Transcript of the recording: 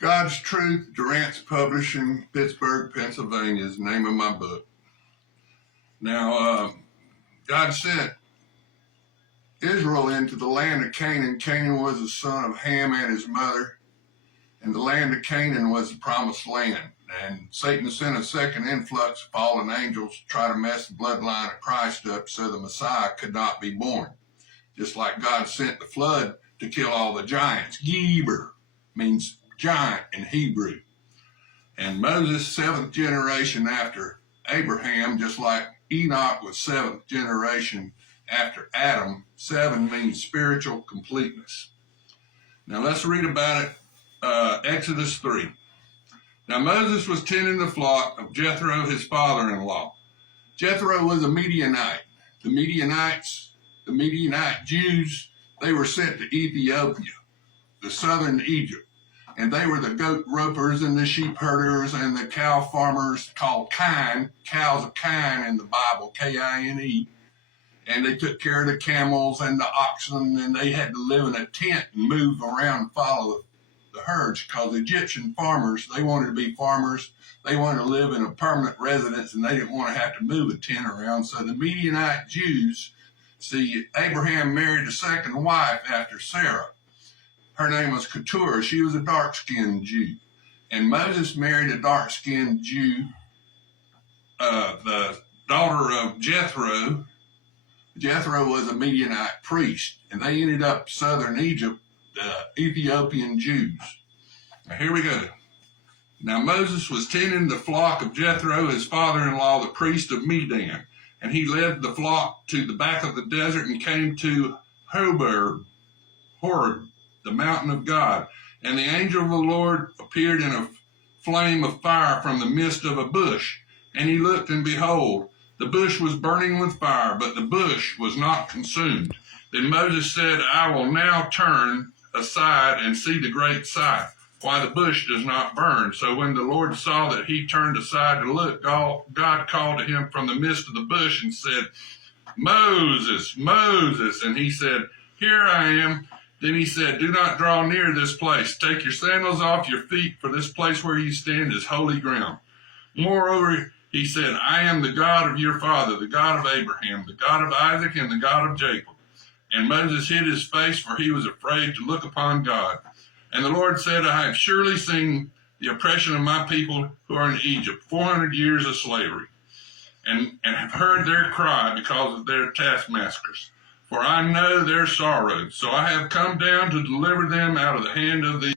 God's Truth, Durant's Publishing, Pittsburgh, Pennsylvania is the name of my book. Now, God sent Israel into the land of Canaan. Canaan was the son of Ham and his mother, and the land of Canaan was the promised land. And Satan sent a second influx of fallen angels to try to mess the bloodline of Christ up so the Messiah could not be born. Just like God sent the flood to kill all the giants. Geber means giant in Hebrew. And Moses, seventh generation after Abraham, just like Enoch was seventh generation after Adam. 7 means spiritual completeness. Now let's read about it. Exodus 3. Now Moses was tending the flock of Jethro, his father-in-law. Jethro was a Midianite. The Midianite Jews, they were sent to Ethiopia, the southern Egypt. And they were the goat ropers and the sheep herders and the cow farmers called kine, cows of kine in the Bible, K-I-N-E. And they took care of the camels and the oxen, and they had to live in a tent and move around and follow the herds, because Egyptian farmers, they wanted to be farmers. They wanted to live in a permanent residence, and they didn't want to have to move a tent around. So the Midianite Jews, see, Abraham married a second wife after Sarah. Her name was Keturah. She was a dark-skinned Jew. And Moses married a dark-skinned Jew, the daughter of Jethro. Jethro was a Midianite priest, and they ended up southern Egypt, Ethiopian Jews. Now here we go. Now Moses was tending the flock of Jethro, his father-in-law, the priest of Midian, and he led the flock to the back of the desert and came to Horeb, the mountain of God. And the angel of the Lord appeared in a flame of fire from the midst of a bush. And he looked, and behold, the bush was burning with fire, but the bush was not consumed. Then Moses said, I will now turn aside and see the great sight, why the bush does not burn. So when the Lord saw that he turned aside to look, God called to him from the midst of the bush and said, Moses, Moses. And he said, Here I am. Then he said, Do not draw near this place. Take your sandals off your feet, for this place where you stand is holy ground. Moreover, he said, I am the God of your father, the God of Abraham, the God of Isaac, and the God of Jacob. And Moses hid his face, for he was afraid to look upon God. And the Lord said, I have surely seen the oppression of my people who are in Egypt, 400 years of slavery, and have heard their cry because of their taskmasters. For I know their sorrow. So I have come down to deliver them out of the hand of the